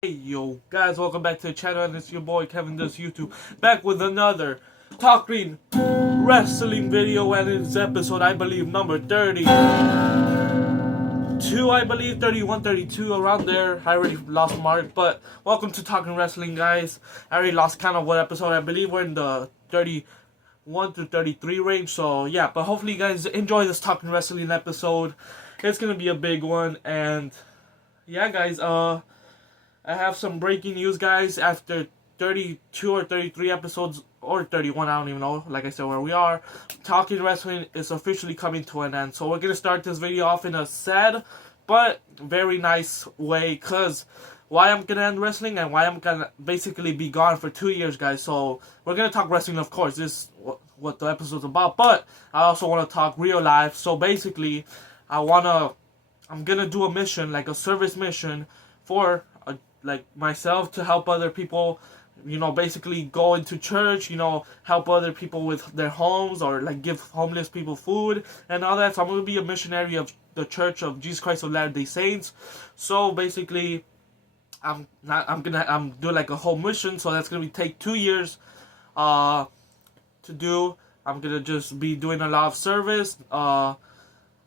Hey yo guys, welcome back to the channel, and it's your boy Kevin Does YouTube, back with another talking wrestling video, and it's episode, I believe, number 32, I believe, 31, 32, around there. I already lost mark, but welcome to talking wrestling, guys. I already lost count of what episode. I believe we're in the 31 to 33 range, so yeah, but hopefully you guys enjoy this talking wrestling episode. It's gonna be a big one, and yeah, guys, I have some breaking news, guys. After 32 or 33 episodes, or 31, I don't even know, like I said, where we are, Talking Wrestling is officially coming to an end. So we're going to start this video off in a sad, but very nice way, because why I'm going to end wrestling, and why I'm going to basically be gone for 2 years, guys. So we're going to talk wrestling, of course. This is what the episode's about, but I also want to talk real life. So basically, I'm going to do a mission, like a service mission, for like myself, to help other people, basically go into church, help other people with their homes, or like give homeless people food and all that. So I'm going to be a missionary of the Church of Jesus Christ of Latter-day Saints. So basically, I'm doing like a whole mission, so that's going to take 2 years to do. I'm going to just be doing a lot of service,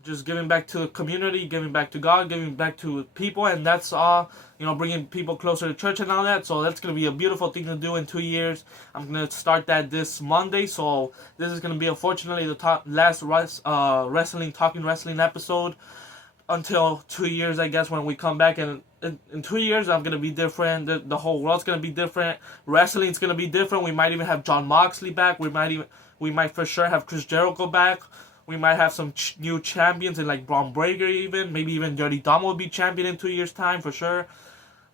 just giving back to the community, giving back to God, giving back to people, and that's all, bringing people closer to church and all that. So that's going to be a beautiful thing to do in 2 years. I'm going to start that this Monday, so this is going to be, unfortunately, the last talking wrestling episode until 2 years, I guess, when we come back. And in 2 years, I'm going to be different. The whole world's going to be different. Wrestling's going to be different. We might even have John Moxley back. We might for sure have Chris Jericho back. We might have some new champions, in like Bron Breaker, even. Maybe even Dirty Dom will be champion in 2 years' time, for sure.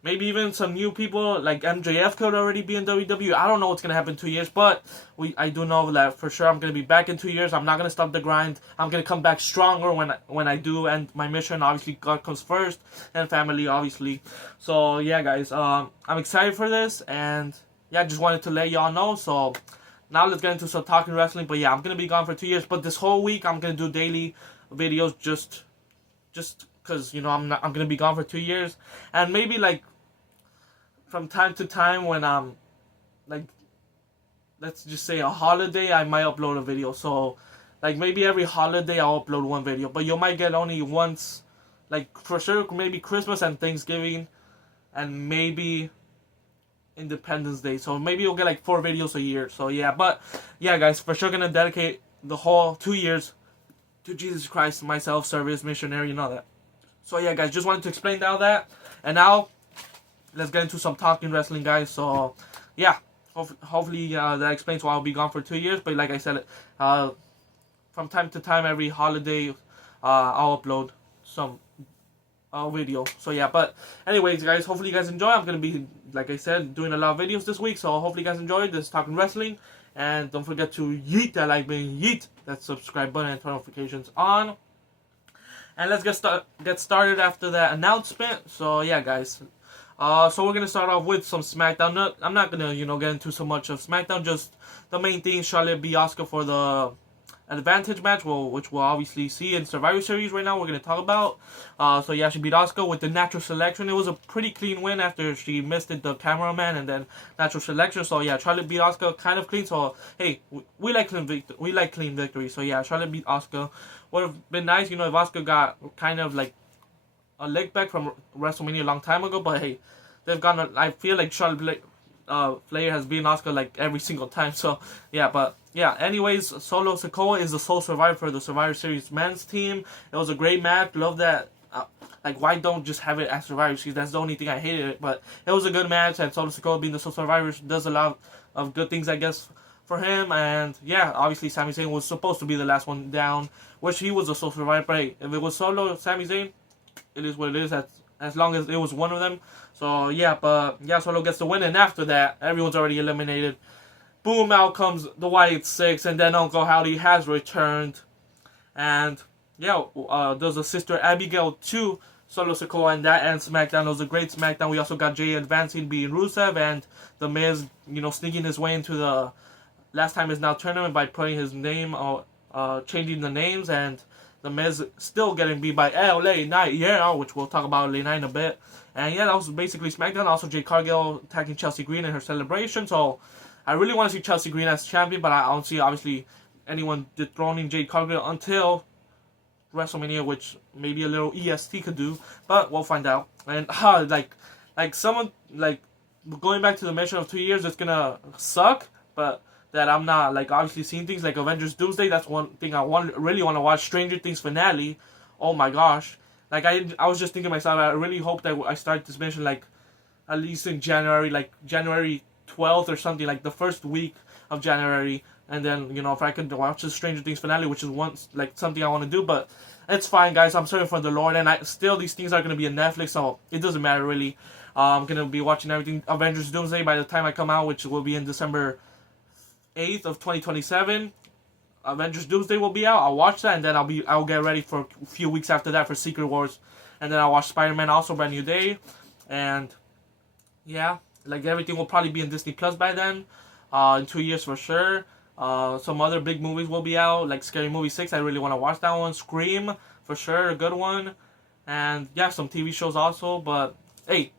Maybe even some new people, like MJF could already be in WWE. I don't know what's going to happen in 2 years, but I do know that for sure I'm going to be back in 2 years. I'm not going to stop the grind. I'm going to come back stronger when I do end my mission. Obviously, God comes first, and family, obviously. So, yeah, guys, I'm excited for this, and yeah, just wanted to let y'all know. So now let's get into some talking wrestling. But yeah, I'm gonna be gone for 2 years. But this whole week I'm gonna do daily videos, just because I'm gonna be gone for 2 years, and maybe like from time to time when I'm like, let's just say a holiday, I might upload a video. So like maybe every holiday I'll upload one video, but you might get only once, like for sure maybe Christmas and Thanksgiving, and maybe Independence Day. So maybe you'll get like 4 videos a year. So yeah, but yeah, guys, for sure gonna dedicate the whole 2 years to Jesus Christ, myself, service, missionary, and all that. So yeah, guys, just wanted to explain all that. And now let's get into some talking wrestling, guys. So yeah, hopefully that explains why I'll be gone for 2 years. But like I said, from time to time, every holiday, I'll upload some video. So yeah, but anyways, guys, hopefully you guys enjoy. I'm gonna be, like I said, doing a lot of videos this week, so hopefully you guys enjoy this talking wrestling. And don't forget to yeet that like button, yeet that subscribe button, and turn notifications on. And let's get started after that announcement. So yeah, guys, so we're gonna start off with some SmackDown. I'm not gonna get into so much of SmackDown, just the main thing: Charlotte beat Asuka for the advantage match, which we'll obviously see in Survivor Series right now. We're going to talk about. So yeah, she beat Asuka with the natural selection. It was a pretty clean win after she missed it, the cameraman, and then natural selection. So yeah, Charlotte beat Asuka kind of clean. So hey, we like clean victory. So yeah, Charlotte beat Asuka. Would have been nice, if Asuka got kind of like a leg back from WrestleMania a long time ago. But hey, they've gone. I feel like Charlotte Flair has been Asuka like every single time. So yeah, but yeah, anyways, Solo Sikoa is the sole survivor for the Survivor Series men's team. It was a great match. Love that. Like, why don't just have it as Survivor Series? That's the only thing I hated it. But it was a good match, and Solo Sikoa being the sole survivor does a lot of good things, I guess, for him. And yeah, obviously Sami Zayn was supposed to be the last one down, which he was the sole survivor. But hey, if it was Solo Sami Zayn, it is what it is. As long as it was one of them. So yeah, but yeah, Solo gets the win, and after that, everyone's already eliminated. Boom, out comes the Wyatt Six, and then Uncle Howdy has returned. And yeah, there's a sister Abigail to Solo Sikoa, and that ends SmackDown. It was a great SmackDown. We also got Jay advancing, beating Rusev, and The Miz, sneaking his way into the Last Time Is Now tournament by putting his name, changing the names, and The Miz still getting beat by LA Knight, yeah, which we'll talk about LA Knight in a bit. And yeah, that was basically SmackDown. Also, Jade Cargill attacking Chelsea Green in her celebration. So I really want to see Chelsea Green as champion, but I don't see obviously anyone dethroning Jade Cargill until WrestleMania, which maybe a little EST could do, but we'll find out. And like someone like going back to the mission of 2 years, it's gonna suck, but that I'm not like obviously seeing things like Avengers Doomsday. That's one thing I really want to watch. Stranger Things finale. Oh my gosh! Like I was just thinking to myself, I really hope that I start this mission like at least in January, like January 12th or something, like the first week of January. And then, you know, if I could watch the Stranger Things finale, which is once like something I want to do, but it's fine, guys. I'm serving for the Lord, and these things are gonna be on Netflix, so it doesn't matter really. I'm gonna be watching everything Avengers Doomsday by the time I come out, which will be in December 8th of 2027. Avengers Doomsday will be out. I'll watch that, and then I'll get ready for a few weeks after that for Secret Wars, and then I'll watch Spider-Man also Brand New Day, and yeah, like everything will probably be in Disney Plus by then, in 2 years for sure. Some other big movies will be out, like Scary Movie 6. I really want to watch that one. Scream, for sure, a good one. And yeah, some TV shows also. But hey,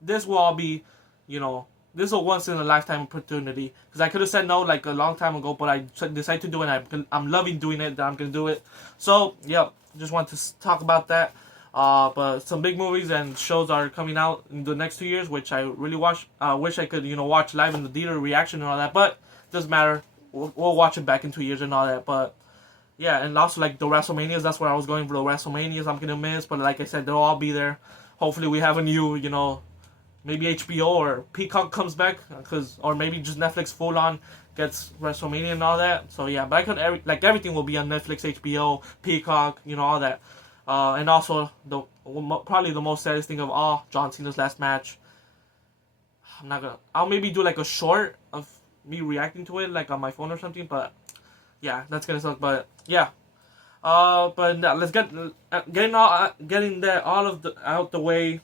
this will all be, you know, this is a once in a lifetime opportunity. Because I could have said no like a long time ago, but I decided to do it. And I'm loving doing it. That I'm gonna do it. So yeah, just want to talk about that. But some big movies and shows are coming out in the next 2 years, which I really wish I could, you know, watch live in the theater reaction and all that. But doesn't matter. We'll watch it back in 2 years and all that. But yeah, and also like the WrestleManias. That's where I was going for the WrestleManias. I'm gonna miss, but like I said, they'll all be there. Hopefully, we have a new, you know, maybe HBO or Peacock comes back, or maybe just Netflix full on gets WrestleMania and all that. So yeah, but I could everything will be on Netflix, HBO, Peacock, you know, all that. And also probably the most saddest thing of all, John Cena's last match. I'll maybe do like a short of me reacting to it like on my phone or something, but yeah, that's gonna suck. But yeah, but now let's getting that all of the out the way,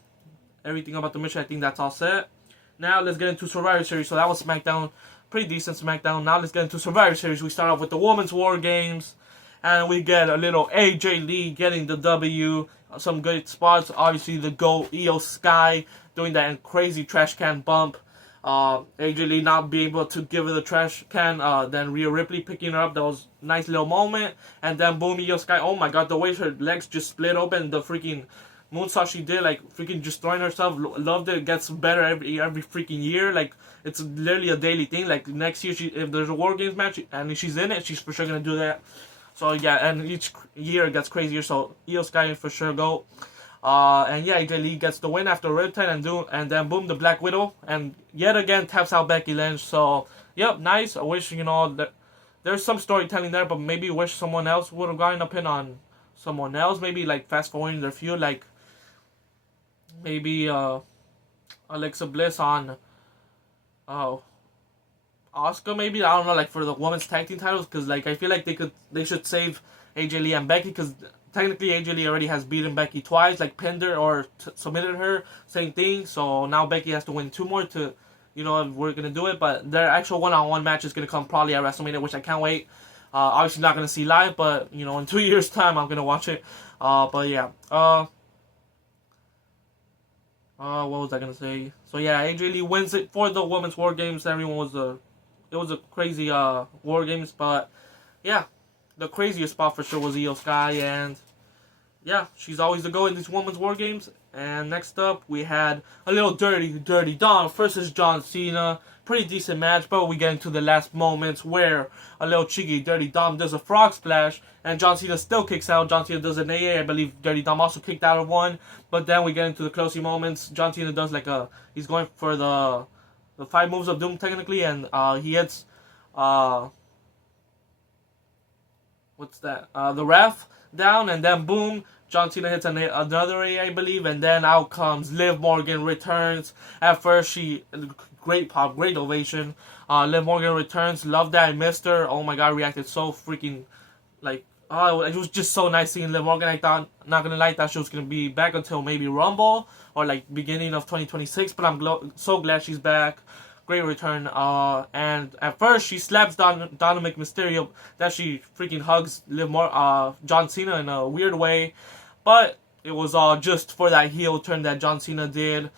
everything about the mission. I think that's all set. Now let's get into Survivor Series. So that was SmackDown, pretty decent SmackDown. Now let's get into Survivor Series. We start off with the Women's War Games, and we get a little AJ Lee getting the W. Some good spots. Obviously the GOAT Io Sky doing that crazy trash can bump. AJ Lee not being able to give her the trash can, then Rhea Ripley picking her up. That was a nice little moment. And then boom, Io Sky. Oh my god, the way her legs just split open, the freaking moonsault she did, like freaking just throwing herself. Loved it. It gets better every freaking year. Like it's literally a daily thing. Like next year, if there's a War Games match and she's in it, she's for sure gonna do that. So yeah, and each year it gets crazier. So Io Sky for sure go. And yeah, AJ Lee gets the win after Riptide and then boom, the Black Widow, and yet again taps out Becky Lynch. So yep, nice. I wish, you know, there's some storytelling there, but maybe wish someone else would have gotten a pin on someone else. Maybe like fast forwarding their feud, like maybe Alexa Bliss on Asuka, maybe, I don't know, like for the women's tag team titles, because like I feel like they should save AJ Lee and Becky, because technically AJ Lee already has beaten Becky twice, like pinned her or submitted her, same thing. So now Becky has to win 2 more to, you know, we're gonna do it. But their actual one-on-one match is gonna come probably at WrestleMania, which I can't wait. Obviously not gonna see live, but you know, in 2 years' time I'm gonna watch it. But yeah. What was I gonna say? So yeah, AJ Lee wins it for the Women's War Games. It was a crazy War Games, but yeah, the craziest spot for sure was Io Sky, and yeah, she's always the go in these Women's War Games. And next up, we had a little Dirty Dom versus John Cena. Pretty decent match, but we get into the last moments where a little cheeky Dirty Dom does a frog splash, and John Cena still kicks out. John Cena does an AA. I believe Dirty Dom also kicked out of one. But then we get into the closing moments. John Cena does like he's going for the 5 moves of doom technically, and he hits what's that? The ref down, and then boom, John Cena hits another A, I believe, and then out comes Liv Morgan returns. At first, great pop, great ovation. Liv Morgan returns, love that. I missed her. Oh my god, reacted so freaking like. Oh, it was just so nice seeing Liv Morgan. I thought, not gonna lie, that she was gonna be back until maybe Rumble or like beginning of 2026. But I'm so glad she's back. great return. And at first she slaps Dominic Mysterio, then she freaking hugs John Cena in a weird way, but it was all just for that heel turn that John Cena did,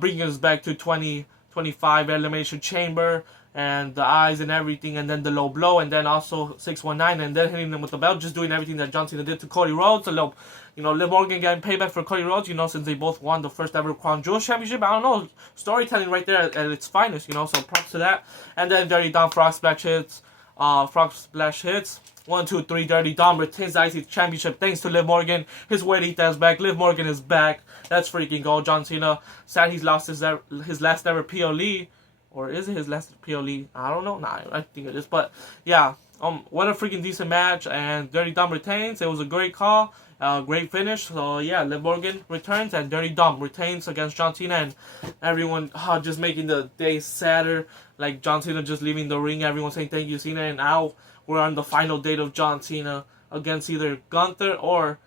bringing us back to 2025 Elimination Chamber and the eyes and everything, and then the low blow, and then also 619, and then hitting them with the belt, just doing everything that John Cena did to Cody Rhodes. A little, Liv Morgan getting payback for Cody Rhodes, since they both won the first ever Crown Jewel Championship. I don't know, storytelling right there at its finest, so props to that. And then Dirty Dom Frog Splash hits, 1, 2, 3, Dirty Dom retains the IC Championship thanks to Liv Morgan. His weighty is back. Liv Morgan is back. That's freaking gold. John Cena, sad he's lost his last ever PLE. Or is it his last PLE? I don't know. Nah, I think it is. But yeah, what a freaking decent match. And Dirty Dom retains. It was a great call. Great finish. So yeah, Liv Morgan returns and Dirty Dom retains against John Cena, and everyone just making the day sadder. Like John Cena just leaving the ring. Everyone saying thank you, Cena. And now we're on the final date of John Cena against either Gunther or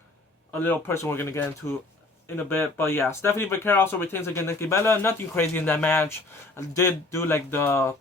a little person we're gonna get into in a bit. But yeah, Stephanie Vaquero also retains against Nikki Bella. Nothing crazy in that match. I did do like the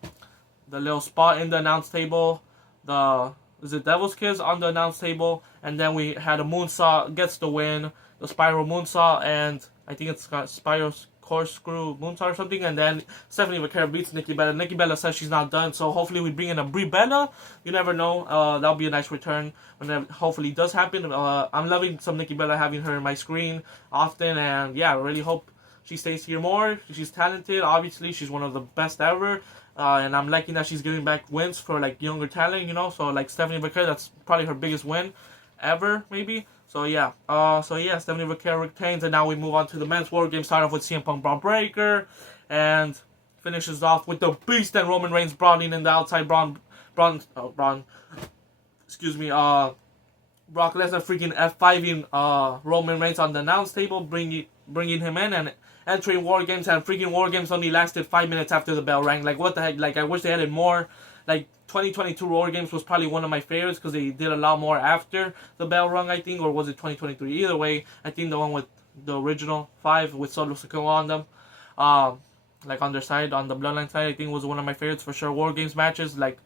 little spot in the announce table. Is it Devil's Kiss on the announce table, and then we had a moonsault, gets the win, the spiral moonsault, and I think it's got spiral corkscrew moonsault or something, and then Stephanie Vaquero beats Nikki Bella. Nikki Bella says she's not done, so hopefully we bring in a Brie Bella. You never know. That'll be a nice return when that hopefully does happen. I'm loving some Nikki Bella, having her in my screen often, and yeah, I really hope she stays here more. She's talented. Obviously, she's one of the best ever. And I'm liking that she's getting back wins for like younger talent, So like Stephanie Vaquero, that's probably her biggest win ever, maybe. So yeah, Stephanie Vaquero retains, and now we move on to the men's war game. Start off with CM Punk, Bron Breakker, and finishes off with the Beast and Roman Reigns brawling in the outside. Brock Lesnar freaking F5ing Roman Reigns on the announce table, bringing him in, and entering War Games, and freaking War Games only lasted 5 minutes after the bell rang. Like, what the heck? Like, I wish they added more. Like, 2022 War Games was probably one of my favorites because they did a lot more after the bell rung, I think, or was it 2023? Either way, I think the one with the original 5 with Solo Sikoa on them, like on their side, on the Bloodline side, I think was one of my favorites for sure. War Games matches, like,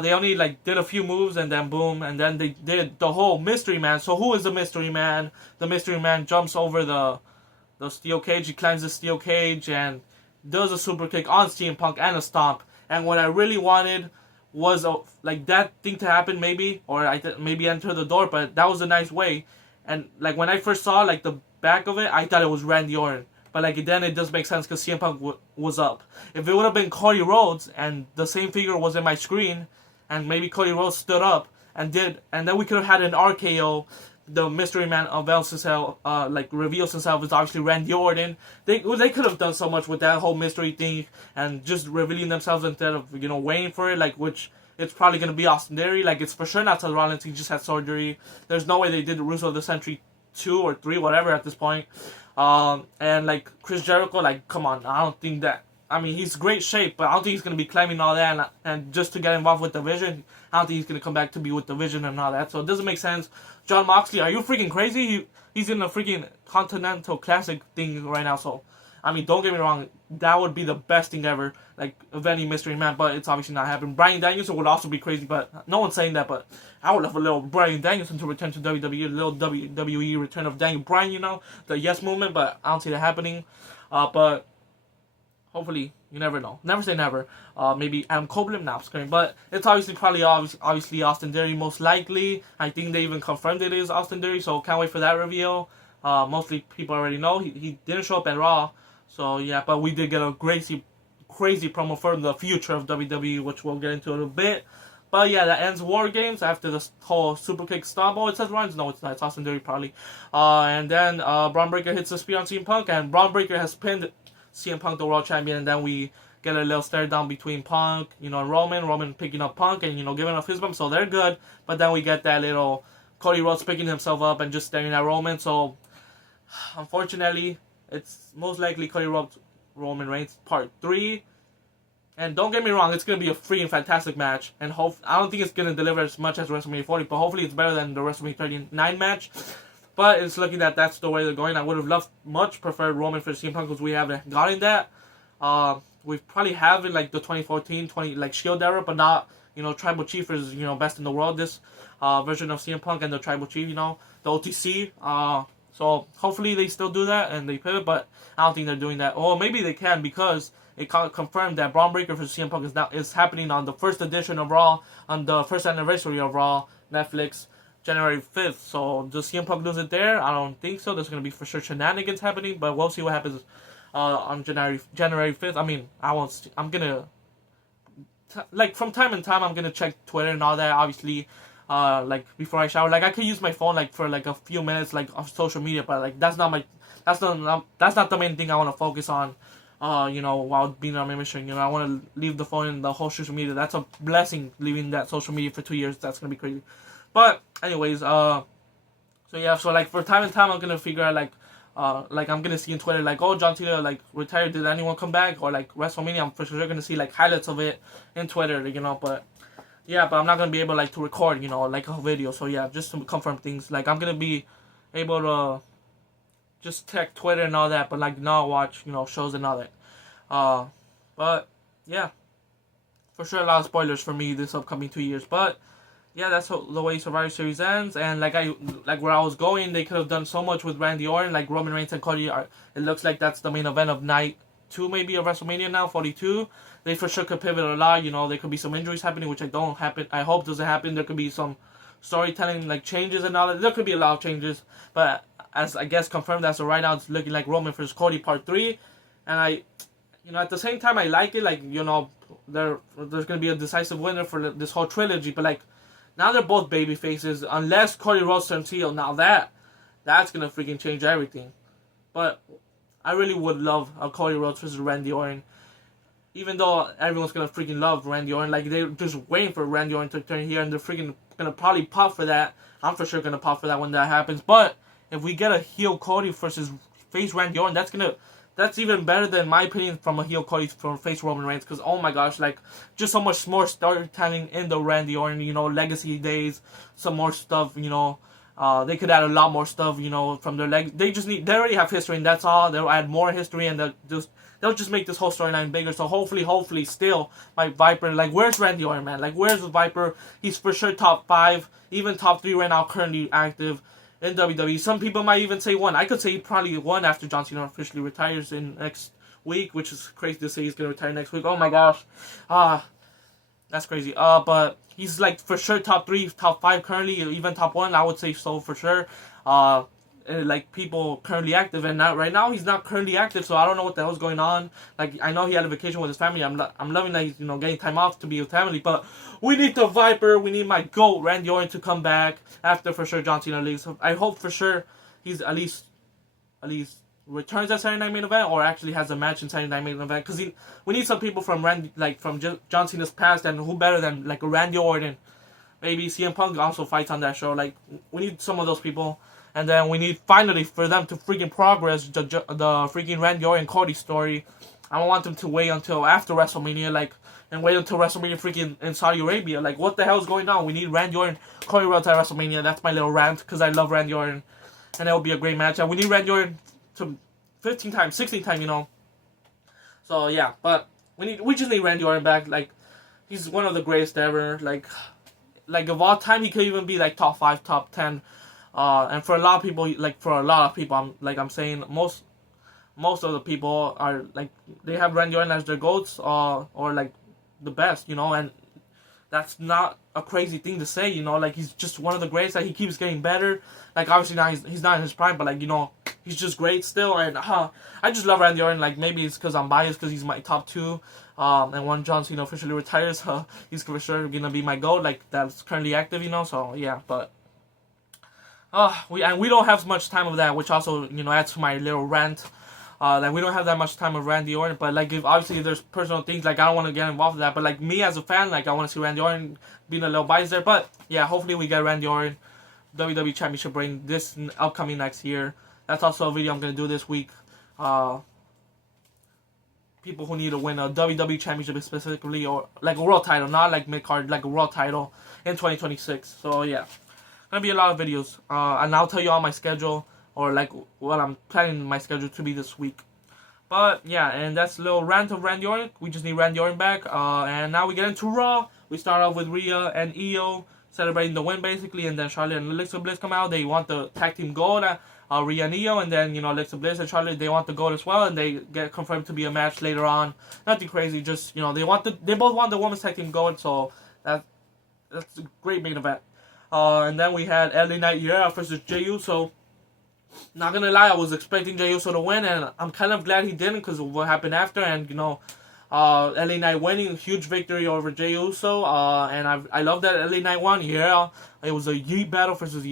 they only like did a few moves and then boom, and then they did the whole Mystery Man. So who is the Mystery Man? The Mystery Man jumps over the steel cage. He climbs the steel cage and does a super kick on CM Punk and a stomp. And what I really wanted was like that thing to happen, maybe, or maybe enter the door, but that was a nice way. And like when I first saw like the back of it, I thought it was Randy Orton. But like then it does make sense because CM Punk was up. If it would have been Cody Rhodes and the same figure was in my screen, and maybe Cody Rhodes stood up and then we could have had an RKO. The Mystery Man unveils himself, reveals himself as obviously Randy Orton. They could have done so much with that whole mystery thing and just revealing themselves instead of waiting for it, like, which it's probably gonna be Austin Theory. Like, it's for sure not Seth Rollins. He just had surgery. There's no way they did Russo of the Century 2 or 3, whatever at this point. And like Chris Jericho, like, come on, I don't think that. I mean, he's great shape, but I don't think he's gonna be climbing all that and just to get involved with the Vision. I don't think he's gonna come back to be with the Vision and all that. So it doesn't make sense. John Moxley, are you freaking crazy? He's in a freaking Continental Classic thing right now. So, I mean, don't get me wrong, that would be the best thing ever, like of any Mystery Man. But it's obviously not happening. Bryan Danielson would also be crazy, but no one's saying that. But I would love a little Bryan Danielson to return to WWE, a little WWE return of Daniel Bryan, the Yes Movement. But I don't see that happening. But hopefully, you never know. Never say never. Maybe Adam Copeland, now screaming. But it's probably obviously Austin Theory, most likely. I think they even confirmed it is Austin Theory, so can't wait for that reveal. Mostly people already know. He didn't show up at Raw. So yeah, but we did get a crazy promo for the future of WWE, which we'll get into in a bit. But yeah, that ends War Games after this whole super kick stomp. Oh, it says Rollins. No, it's not. It's Austin Theory probably. And then Bron Breakker hits a spear on CM Punk, and Bron Breakker has pinned CM Punk, the World Champion, and then we get a little stare down between Punk, and Roman picking up Punk and, giving up his bump, so they're good. But then we get that little Cody Rhodes picking himself up and just staring at Roman. So, unfortunately, it's most likely Cody Rhodes, Roman Reigns Part 3. And don't get me wrong, it's going to be a freaking fantastic match. And I don't think it's going to deliver as much as WrestleMania 40, but hopefully it's better than the WrestleMania 39 match. But it's looking that's the way they're going. I would have much preferred Roman for CM Punk because we haven't gotten that. we probably have in like the 2014 20 like Shield era, but not, you know, Tribal Chief is, you know, best in the world, this version of CM Punk and the Tribal Chief, you know, the OTC. So hopefully they still do that and they pivot, but I don't think they're doing that. Or maybe they can, because it confirmed that Braun Breaker for CM Punk is happening on the first edition of Raw, on the first anniversary of Raw, Netflix, January 5th. So does CM Punk lose it there? I don't think so. There's gonna be for sure shenanigans happening, but we'll see what happens on January 5th. I mean, I'm gonna like from time to time I'm gonna check Twitter and all that. Obviously, like before I shower, like I could use my phone like for like a few minutes like of social media, but like that's not the main thing I want to focus on. You know, while being on my mission, you know, I want to leave the phone and the whole social media. That's a blessing, leaving that social media for 2 years. That's gonna be crazy. But anyways, so yeah, so like for time and time, I'm gonna figure out like I'm gonna see in Twitter like, oh, John Cena like retired. Did anyone come back? Or like WrestleMania, I'm for sure gonna see like highlights of it in Twitter, you know. But yeah, but I'm not gonna be able like to record, you know, like a video. So yeah, just to confirm things, like I'm gonna be able to just check Twitter and all that, but like not watch, you know, shows and all that. But yeah, for sure a lot of spoilers for me this upcoming 2 years. But yeah, that's the way Survivor Series ends. And like where I was going, they could have done so much with Randy Orton, like Roman Reigns and Cody. It looks like that's the main event of night 2 maybe of WrestleMania now, 42. They for sure could pivot a lot. You know, there could be some injuries happening, which I hope doesn't happen. There could be some storytelling like changes and all that. There could be a lot of changes, but as I guess confirmed as of right now, it's looking like Roman versus Cody Part 3. And you know, at the same time, I like it. Like, you know, there's gonna be a decisive winner for this whole trilogy. But like, now they're both baby faces. Unless Cody Rhodes turns heel, now that's gonna freaking change everything. But I really would love a Cody Rhodes versus Randy Orton. Even though everyone's gonna freaking love Randy Orton, like they're just waiting for Randy Orton to turn here, and they're freaking gonna probably pop for that. I'm for sure gonna pop for that when that happens. But if we get a heel Cody versus face Randy Orton, that's even better than my opinion from a heel Cody from face Roman Reigns. Because oh my gosh, like just so much more storytelling in the Randy Orton, you know, legacy days, some more stuff, you know. They could add a lot more stuff, you know, from their They already have history, and that's all. They'll add more history, and they'll just make this whole storyline bigger. So hopefully, still, my Viper, like, where's Randy Orton, man? Like, where's the Viper? He's for sure top 5, even top 3 right now, currently active in WWE. Some people might even say 1. I could say probably 1 after John Cena officially retires in next week, which is crazy to say he's gonna retire next week. Oh my gosh, that's crazy. But he's like for sure top 3, top 5 currently, even top 1. I would say so for sure. Like people currently active, and not right now he's not currently active, so I don't know what the hell's going on. Like I know he had a vacation with his family. I'm loving that he's, you know, getting time off to be with family, but we need the Viper. We need my GOAT Randy Orton to come back after for sure John Cena leaves. So I hope for sure he's at least returns at Saturday Night Main Event, or actually has a match in Saturday Night Main Event, because we need some people from John Cena's past, and who better than like a Randy Orton. Maybe CM Punk also fights on that show. Like, we need some of those people. And then we need finally for them to freaking progress the freaking Randy Orton Cody story. I don't want them to wait until after WrestleMania, like, and wait until WrestleMania freaking in Saudi Arabia. Like, what the hell is going on? We need Randy Orton, Cody Rhodes at WrestleMania. That's my little rant, because I love Randy Orton, and that would be a great match. And we need Randy Orton to 15 times, 16 times, you know. So yeah, but we just need Randy Orton back. Like, he's one of the greatest ever. Like of all time, he could even be like top 5, top 10. And for a lot of people, I'm saying most of the people are like, they have Randy Orton as their GOATs, or like the best, you know, and that's not a crazy thing to say, you know. Like, he's just one of the greatest. Like, he keeps getting better. Like, obviously now he's not in his prime, but like, you know, he's just great still. And I just love Randy Orton. Like, maybe it's because I'm biased, because he's my top 2. And when John Cena officially retires, he's for sure gonna be my GOAT. Like, that's currently active, you know. So yeah, but we don't have much time of that, which also, you know, adds to my little rant. Like, we don't have that much time of Randy Orton, but like, if obviously there's personal things, like, I don't want to get involved in that, but like, me as a fan, like, I want to see Randy Orton being a little biased there. But yeah, hopefully we get Randy Orton WWE Championship reign this upcoming next year. That's also a video I'm gonna do this week. People who need to win a WWE Championship specifically, or like a world title, not like mid-card, like a world title in 2026. So yeah, gonna be a lot of videos, and I'll tell you all my schedule, or like what I'm planning my schedule to be this week. But yeah, and that's a little rant of Randy Orton. We just need Randy Orton back. And now we get into Raw. We start off with Rhea and Io celebrating the win basically, and then Charlotte and Alexa Bliss come out. They want the tag team gold. Rhea and Io, and then Alexa Bliss and Charlotte, they want the gold as well, and they get confirmed to be a match later on. Nothing crazy, just they both want the women's tag team gold, so that's a great main event. And then we had LA Knight versus Jey Uso. Not gonna lie, I was expecting Jey Uso to win, and I'm kind of glad he didn't because of what happened after. And LA Knight winning, huge victory over Jey Uso. And I love that LA Knight won. Yeah, it was a Yeet battle versus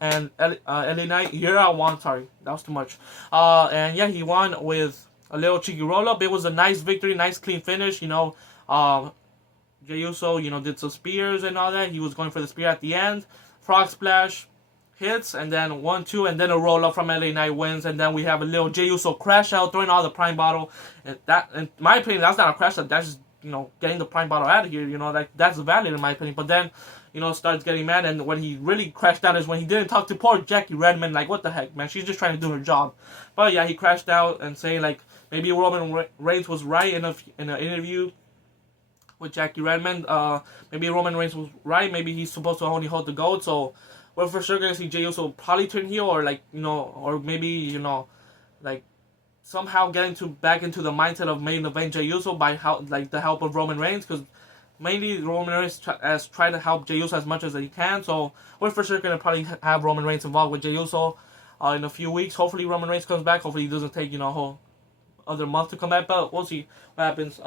and LA Knight won. Sorry, that was too much. And yeah, he won with a little cheeky roll up. It was a nice victory, nice clean finish. Jey Uso, did some spears and all that. He was going for the spear at the end. Frog splash. Hits, and then 1-2, and then a roll up from LA Knight wins, and then we have a little Jey Uso crash out, throwing out the prime bottle. And that, in my opinion, that's not a crash out. That's just getting the prime bottle out of here. That's valid in my opinion. But then starts getting mad, and when he really crashed out is when he didn't talk to poor Jackie Redmond. Like, what the heck, man? She's just trying to do her job. But yeah, he crashed out and saying like maybe Roman Reigns was right in an interview with Jackie Redmond. Maybe Roman Reigns was right. Maybe he's supposed to only hold the gold. So we're for sure gonna see Jey Uso probably turn heel, or or maybe like somehow get back into the mindset of main event Jey Uso by the help of Roman Reigns, because mainly Roman Reigns has tried to help Jey Uso as much as he can. So we're for sure gonna probably have Roman Reigns involved with Jey Uso in a few weeks. Hopefully Roman Reigns comes back. Hopefully he doesn't take a whole other month to come back, but we'll see what happens.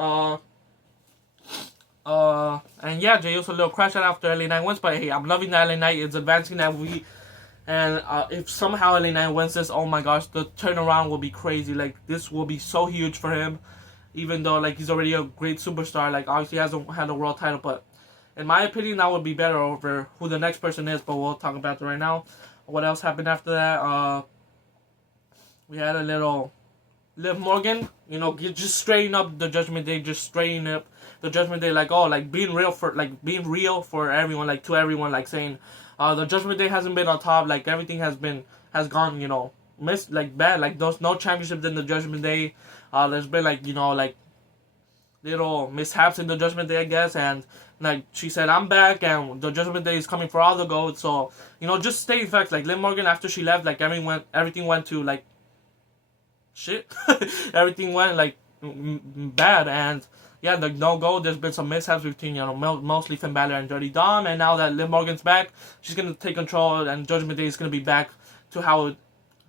And yeah, Jey Uso a little crash out after LA Knight wins, but hey, I'm loving that LA Knight is advancing that and if somehow LA Knight wins this, oh my gosh, the turnaround will be crazy. Like, this will be so huge for him, even though like he's already a great superstar. Like, obviously he hasn't had a world title, but in my opinion that would be better over who the next person is, but we'll talk about that right now. What else happened after that? We had a little Liv Morgan, just straighten up the Judgment Day, just straighten up the Judgment Day, being real for everyone, to everyone, saying, the Judgment Day hasn't been on top, everything has gone, missed, bad, there's no championships in the Judgment Day, there's been, little mishaps in the Judgment Day, I guess, and, she said, I'm back, and the Judgment Day is coming for all the gold, so, just stating facts, Liv Morgan, after she left, everything went to, shit. Everything went bad, and yeah, no gold. There's been some mishaps between mostly Finn Balor and Dirty Dom, and now that Liv Morgan's back, she's gonna take control, and Judgment Day is gonna be back to how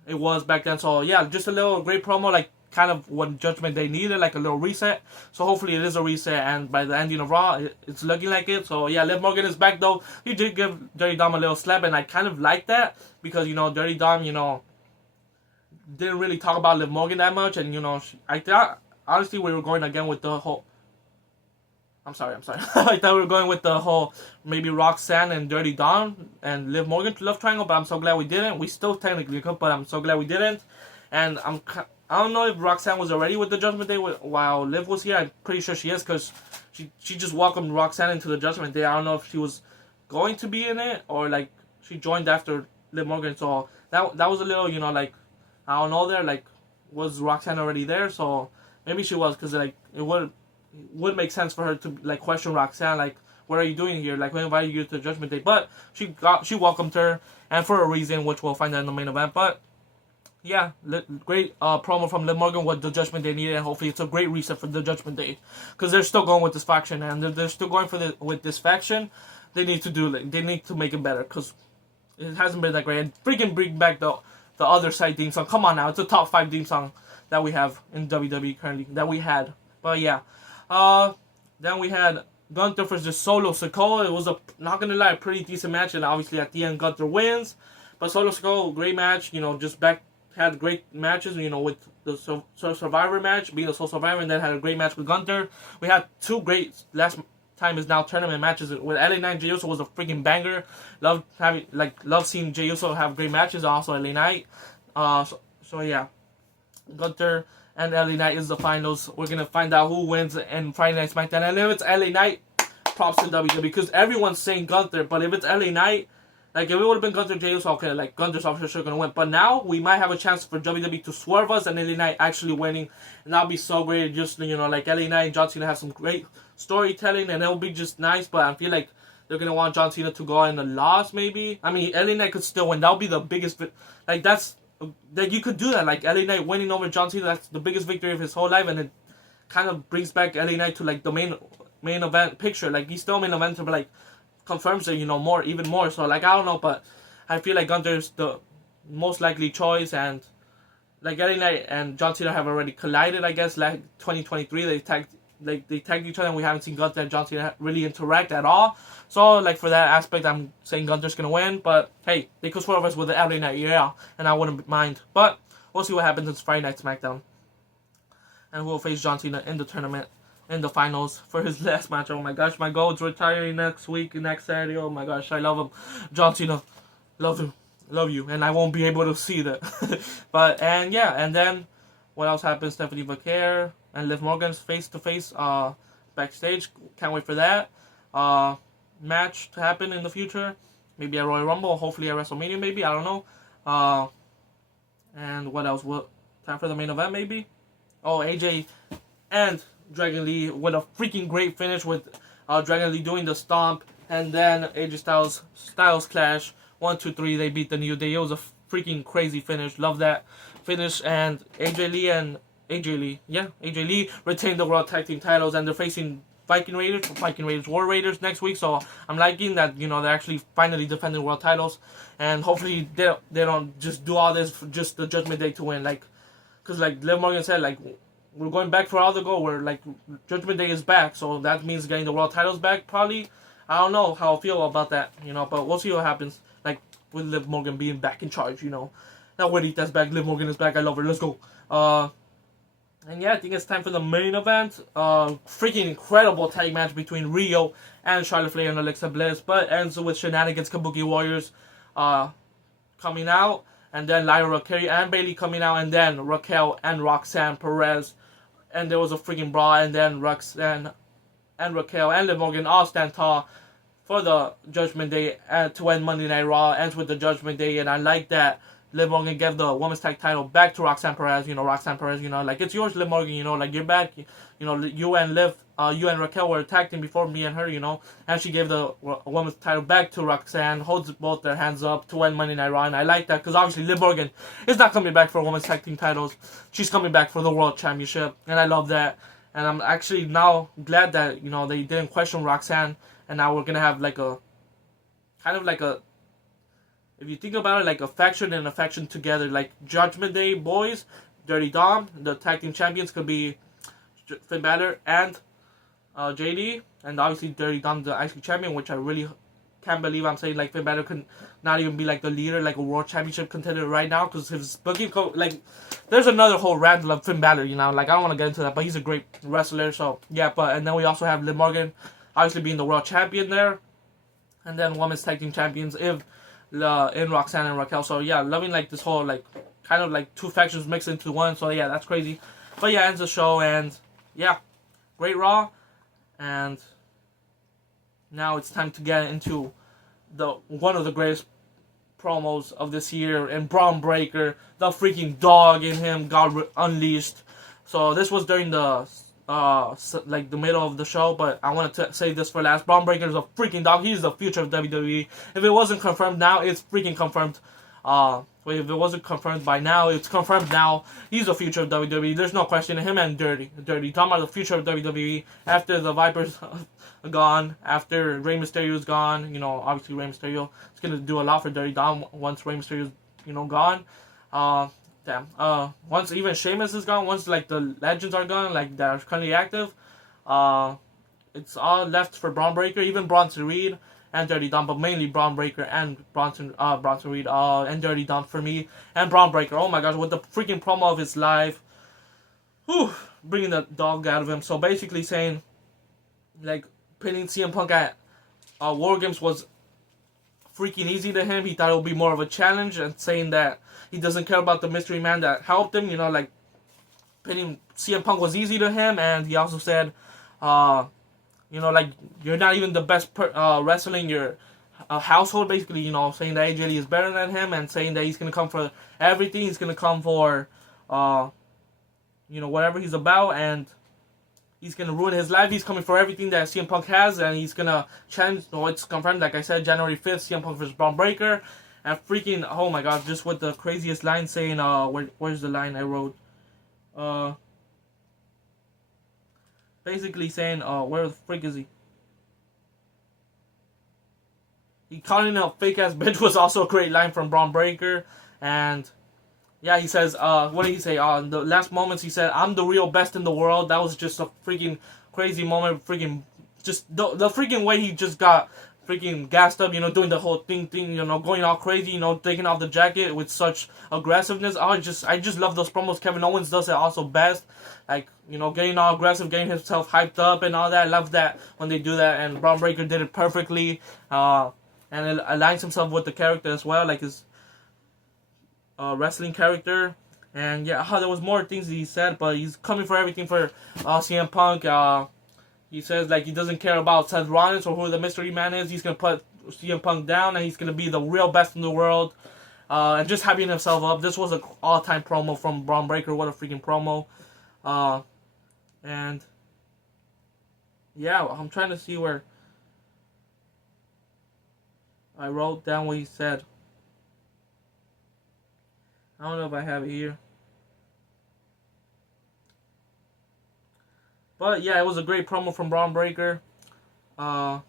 it was back then. So yeah, just a little great promo, kind of what Judgment Day needed, a little reset. So hopefully it is a reset, and by the ending of Raw, it's looking like it. So yeah, Liv Morgan is back though. He did give Dirty Dom a little slap, and I kind of like that because Dirty Dom didn't really talk about Liv Morgan that much, and I thought honestly we were going again with the whole. I'm sorry. I thought we were going with the whole maybe Roxanne and Dirty Dom and Liv Morgan love triangle, but I'm so glad we didn't. We still technically could, but I'm so glad we didn't. And I don't know if Roxanne was already with the Judgment Day while Liv was here. I'm pretty sure she is, because she just welcomed Roxanne into the Judgment Day. I don't know if she was going to be in it or she joined after Liv Morgan. So that was a little I don't know there, was Roxanne already there? So maybe she was, because it would make sense for her to question Roxanne, what are you doing here? We invited you to the Judgment Day, but she welcomed her, and for a reason, which we'll find out in the main event. But yeah, great promo from Liv Morgan, what the Judgment Day needed, and hopefully it's a great reset for the Judgment Day, because they're still going with this faction, and they're still going with this faction. They need to make it better, because it hasn't been that great, and freaking bring back the other side theme song. Come on now, it's a top 5 theme song that we have in WWE currently, that we had. But yeah, then we had Gunther versus Solo Sikoa. It was not gonna lie, a pretty decent match, and obviously at the end Gunther wins. But Solo Sikoa, great match, had great matches, with the Survivor match, being the Sole Survivor, and then had a great match with Gunther. We had 2 great last time is now tournament matches with LA Knight. Jey Uso was a freaking banger. Love seeing Jey Uso have great matches. Also LA Knight. So yeah, Gunther and LA Knight is the finals. We're gonna find out who wins in Friday Night SmackDown. And if it's LA Knight, props to WWE, because everyone's saying Gunther, but if it's LA Knight, Like, if it would have been Gunther Jay Uso, okay, like, Gunther's obviously going to win. But now, we might have a chance for WWE to swerve us and LA Knight actually winning. And that'll be so great. Just, like, LA Knight and John Cena have some great storytelling, and it'll be just nice. But I feel like they're going to want John Cena to go in a loss, maybe. I mean, LA Knight could still win. That'll be the biggest... Like, that's... Like, you could do that. Like, LA Knight winning over John Cena, that's the biggest victory of his whole life. And it kind of brings back LA Knight to, like, the main event picture. Like, he's still main event, but, like, confirms it, even more. So, like, I don't know, but I feel like Gunther's the most likely choice, and like LA Knight and John Cena have already collided, I guess, like 2023. They tagged each other, and we haven't seen Gunther and John Cena really interact at all. So, like, for that aspect, I'm saying Gunther's gonna win, but hey, they could swerve us with the LA Knight, yeah, and I wouldn't mind. But we'll see what happens in Friday Night SmackDown, and we'll face John Cena in the tournament, in the finals for his last match. Oh my gosh, my goat's retiring next Saturday. Oh my gosh, I love him. John Cena, love you, and I won't be able to see that. and then what else happens? Stephanie Vaquer and Liv Morgan's face-to-face backstage. Can't wait for that match to happen in the future. Maybe at Royal Rumble, hopefully at WrestleMania, maybe, I don't know. And what else? Time for the main event, maybe? Oh, AJ and Dragon Lee with a freaking great finish, with Dragon Lee doing the stomp, and then AJ Styles clash. 1, 2, 3, they beat the New Day. It was a freaking crazy finish. Love that finish. And AJ Lee retained the World Tag Team titles, and they're facing Viking Raiders, War Raiders next week. So I'm liking that, they're actually finally defending world titles, and hopefully they don't just do all this for just the Judgment Day to win. Like, because like Liv Morgan said, like, we're going back for all the goal. Where like Judgment Day is back, so that means getting the world titles back. Probably, I don't know how I feel about that, but we'll see what happens. Like, with Liv Morgan being back in charge, Now Juanita's back, Liv Morgan is back. I love her. Let's go. And yeah, I think it's time for the main event. Freaking incredible tag match between Rio and Charlotte Flair and Alexa Bliss, but ends with Shenanigans Kabuki Warriors coming out, and then Lyra Valkyrie and Bayley coming out, and then Raquel and Roxanne Perez, and there was a freaking brawl, and then Roxanne and Raquel and Liv Morgan all stand tall for the Judgment Day to end Monday Night Raw. Ends with the Judgment Day, and I like that Liv Morgan gave the women's tag title back to Roxanne Perez. Roxanne Perez, like, it's yours, Liv Morgan, like, you're back. You and Raquel were tag team before me and her, and she gave the women's title back to Roxanne, holds both their hands up to end Monday Night Raw, and I like that, because obviously Liv Morgan is not coming back for women's tag team titles. She's coming back for the World Championship, and I love that. And I'm actually now glad that, they didn't question Roxanne, and now we're going to have, like, if you think about it, like a faction and a faction together. Like, Judgment Day boys, Dirty Dom, the tag team champions, could be Finn Balor and JD, and obviously Dirty Dom, the IC champion, which I really can't believe I'm saying, like, Finn Balor could not even be, like, the leader, like a world championship contender right now, because his booking like, there's another whole rant of Finn Balor, like, I don't want to get into that, but he's a great wrestler. So yeah, and then we also have Liv Morgan obviously being the world champion there, and then women's tag team champions in Roxanne and Raquel. So yeah, loving, like, this whole, like, kind of like two factions mixed into one. So yeah, that's crazy. But yeah, ends the show, and yeah, great Raw. And now it's time to get into one of the greatest promos of this year, and Bron Breakker, the freaking dog in him, got unleashed. So this was during the the middle of the show, but I wanted to say this for last. Bron Breakker is a freaking dog. He's the future of WWE. If it wasn't confirmed now, it's freaking confirmed. If it wasn't confirmed by now, it's confirmed now. He's the future of WWE. There's no question. Him and Dirty Tom are the future of WWE. After the Vipers are gone, after Rey Mysterio is gone, obviously Rey Mysterio is gonna do a lot for Dirty Dom once Rey Mysterio is, gone. Once even Sheamus is gone, once, like, the legends are gone, like, that are currently active, it's all left for Bron Breakker, even Bronson Reed and Dirty Dom, but mainly Bron Breakker and Bronson Reed, and Dirty Dom for me, and Bron Breakker. Oh my gosh, with the freaking promo of his life, bringing the dog out of him. So basically saying, like, pinning CM Punk at War Games was freaking easy to him. He thought it would be more of a challenge, and saying that he doesn't care about the mystery man that helped him. Like, pinning CM Punk was easy to him, and he also said, like, you're not even the best wrestling. You're household, basically, saying that AJ Lee is better than him and saying that he's gonna come for everything. He's gonna come for, whatever he's about, and he's gonna ruin his life. He's coming for everything that CM Punk has, and he's gonna change. No, it's confirmed. Like I said, January 5th, CM Punk versus Bron Breakker, and freaking, oh my god, just with the craziest line saying, where's the line I wrote? Basically saying, where the frick is he? He calling him a fake ass bitch was also a great line from Bron Breakker, and yeah, he says, what did he say? In the last moments, he said, "I'm the real best in the world." That was just a freaking crazy moment. Freaking, just the freaking way he just got freaking gassed up, doing the whole thing, going all crazy, taking off the jacket with such aggressiveness. I just love those promos. Kevin Owens does it also best. Like, getting all aggressive, getting himself hyped up and all that. I love that when they do that, and Bron Breakker did it perfectly. And it aligns himself with the character as well, like his wrestling character. And yeah, there was more things that he said, but he's coming for everything for CM Punk. He says like he doesn't care about Seth Rollins or who the mystery man is. He's gonna put CM Punk down, and he's gonna be the real best in the world. And just hyping himself up. This was an all-time promo from Bron Breakker. What a freaking promo! And yeah, I'm trying to see where I wrote down what he said. I don't know if I have it here. But yeah, it was a great promo from Bron Breakker. What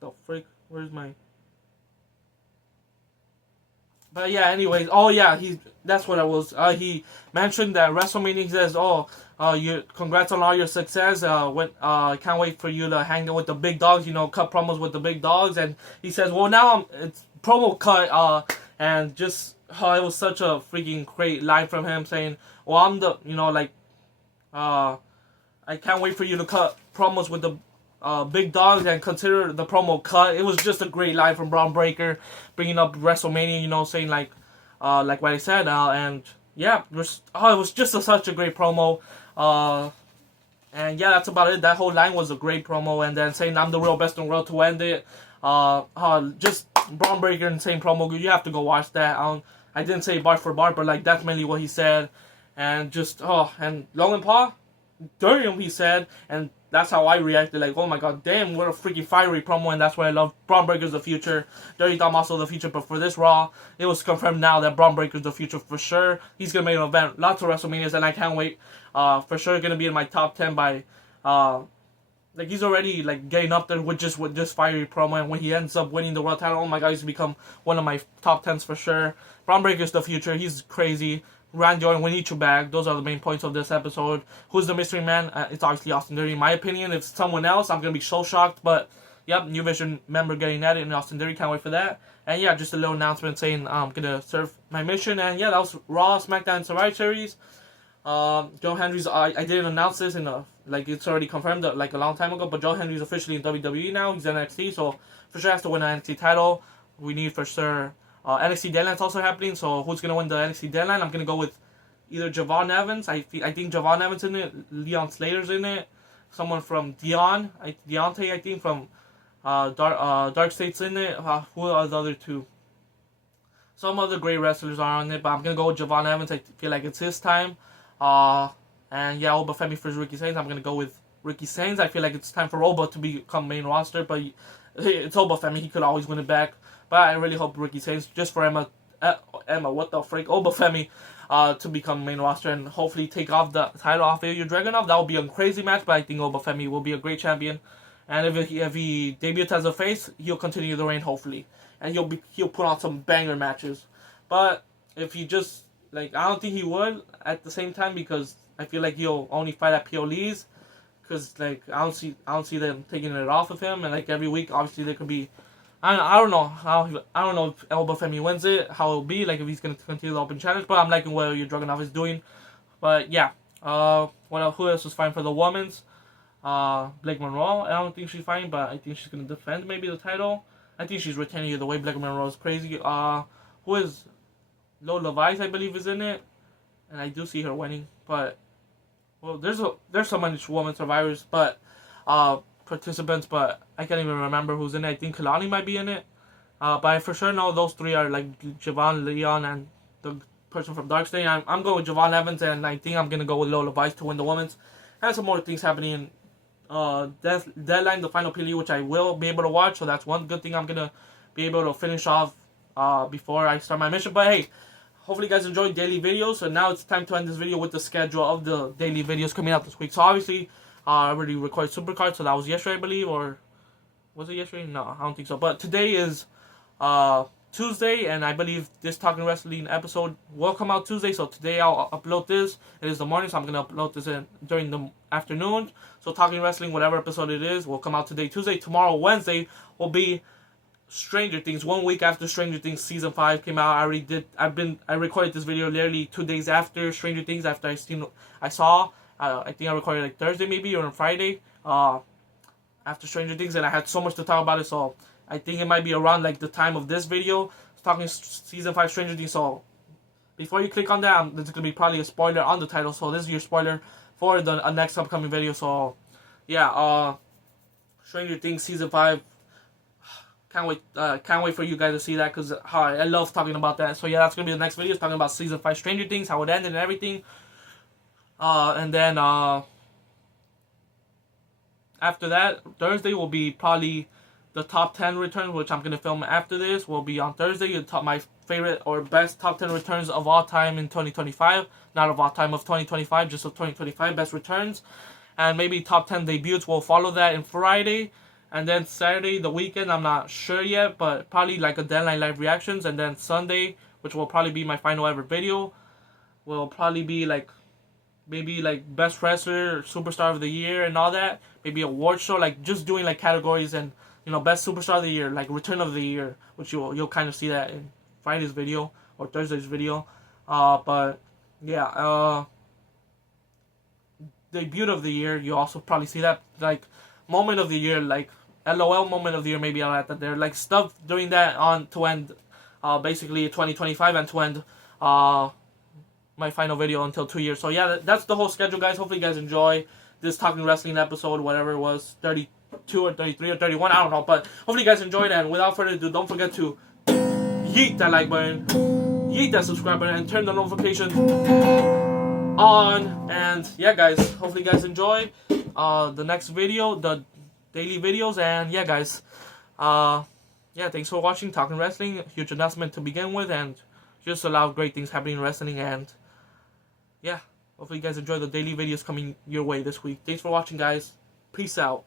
the frick? Where's my... But yeah, anyways, that's what I was. He mentioned that WrestleMania. He says, congrats on all your success. I can't wait for you to hang out with the big dogs. Cut promos with the big dogs. And he says, well, now it's promo cut. And just it was such a freaking great line from him saying, well, I'm the, I can't wait for you to cut promos with the big dogs and consider the promo cut. It was just a great line from Bron Breakker, bringing up WrestleMania, saying like what I said, and yeah, it was just such a great promo, and yeah, that's about it. That whole line was a great promo, and then saying I'm the real best in the world to end it, just Bron Breakker and same promo. You have to go watch that. I didn't say bar for bar, but like that's mainly what he said, and just and Logan Paul, damn, he said, and that's how I reacted, like, oh my god, damn, what a freaking fiery promo, and that's why I love Bron Breakker's the future. Dirty Dom also the future, but for this Raw, it was confirmed now that Bron Breakker's the future for sure. He's gonna make an event, lots of WrestleManias, and I can't wait. For sure, gonna be in my top 10 by, like, he's already, like, getting up there with this fiery promo, and when he ends up winning the world title, oh my god, he's gonna become one of my top 10s for sure. Bron Breakker's the future, he's crazy. Randy Orton, we need you back. Those are the main points of this episode. Who's the mystery man? It's obviously Austin Theory. In my opinion, if it's someone else, I'm going to be so shocked. But, yep, New Vision member getting at it in Austin Theory. Can't wait for that. And, yeah, just a little announcement saying I'm going to serve my mission. And, yeah, that was Raw, SmackDown, and Survivor Series. Joe Hendry's, I didn't announce this it's already confirmed like a long time ago. But Joe Hendry's officially in WWE now. He's in NXT. So, for sure has to win an NXT title. We need for sure... NXT Deadline's also happening, so who's going to win the NXT Deadline? I'm going to go with either Javon Evans. I think Javon Evans in it. Leon Slater's in it. Someone from Deontay, I think, from Dark State's in it. Who are the other two? Some other great wrestlers are on it, but I'm going to go with Javon Evans. I feel like it's his time. And yeah, Oba Femi versus Ricky Sainz. I'm going to go with Ricky Sainz. I feel like it's time for Oba to become main roster, but it's Oba Femi. He could always win it back. But I really hope Ricky Sainz, just for Emma, what the freak, Oba Femi, to become main roster and hopefully take off the title off Ilya Dragunov. That would be a crazy match, but I think Oba Femi will be a great champion. And if he debuts as a face, he'll continue the reign hopefully, and he'll put on some banger matches. But if he just I don't think he would at the same time, because I feel like he'll only fight at PLEs, because I don't see them taking it off of him, and every week obviously there could be. I don't know if Oba Femi wins it, how it'll be, if he's going to continue the open challenge, but I'm liking what Ilya Dragunov is doing. But yeah, who else is fighting for the women's? Blake Monroe, I don't think she's fighting, but I think she's going to defend maybe the title. I think she's retaining either way. Blake Monroe is crazy. Who is Lola Vice, I believe, is in it, and I do see her winning, but, well, there's so many women survivors, but participants, but I can't even remember who's in it. I think Kalani might be in it. But I for sure know those three are like Javon, Leon, and the person from Dark State. I'm going with Javon Evans, and I think I'm gonna go with Lola Vice to win the women's. And some more things happening in Deadline, the final PLE, which I will be able to watch. So that's one good thing I'm gonna be able to finish off before I start my mission. But hey, hopefully you guys enjoyed daily videos. So now it's time to end this video with the schedule of the daily videos coming out this week. So obviously, I already recorded Supercard, so that was yesterday, I believe, or was it yesterday? No, I don't think so. But today is Tuesday, and I believe this Talking Wrestling episode will come out Tuesday. So today I'll upload this. It is the morning, so I'm gonna upload this during the afternoon. So Talking Wrestling, whatever episode it is, will come out today, Tuesday. Tomorrow, Wednesday, will be Stranger Things. 1 week after Stranger Things season 5 came out. I recorded this video literally 2 days after Stranger Things. After I saw. I think I recorded like Thursday maybe or on Friday. After Stranger Things, and I had so much to talk about it. So I think it might be around like the time of this video, talking season 5 Stranger Things. So before you click on that, there's gonna be probably a spoiler on the title. So this is your spoiler for the next upcoming video. So yeah, Stranger Things season 5. Can't wait for you guys to see that, because I love talking about that. So yeah, that's gonna be the next video, talking about season 5 Stranger Things, how it ended and everything. And then after that, Thursday will be probably the top 10 returns, which I'm gonna film after this. Will be on Thursday. My favorite or best top 10 returns of all time in 2025. Not of all time, of 2025, just of 2025 best returns. And maybe top 10 debuts will follow that in Friday. And then Saturday, the weekend, I'm not sure yet, but probably like a Deadline Live reactions. And then Sunday, which will probably be my final ever video, will probably be like maybe like best wrestler, superstar of the year, and all that. Maybe award show, like just doing like categories, and best superstar of the year, like return of the year, which you'll kind of see that in Friday's video or Thursday's video. But yeah, debut of the year, you also probably see that, like moment of the year, like LOL moment of the year, maybe I'll add that there, like stuff doing that on to end basically 2025, and to end my final video until 2 years. So yeah, that's the whole schedule, guys. Hopefully you guys enjoy this Talking Wrestling episode, whatever it was, 32 or 33 or 31, I don't know, but hopefully you guys enjoyed it. And without further ado, don't forget to yeet that like button, yeet that subscribe button, and turn the notifications on. And yeah, guys, hopefully you guys enjoy the next video, the daily videos. And yeah, guys, yeah, thanks for watching Talking Wrestling. Huge announcement to begin with, and just a lot of great things happening in wrestling. And yeah, hopefully you guys enjoy the daily videos coming your way this week. Thanks for watching, guys. Peace out.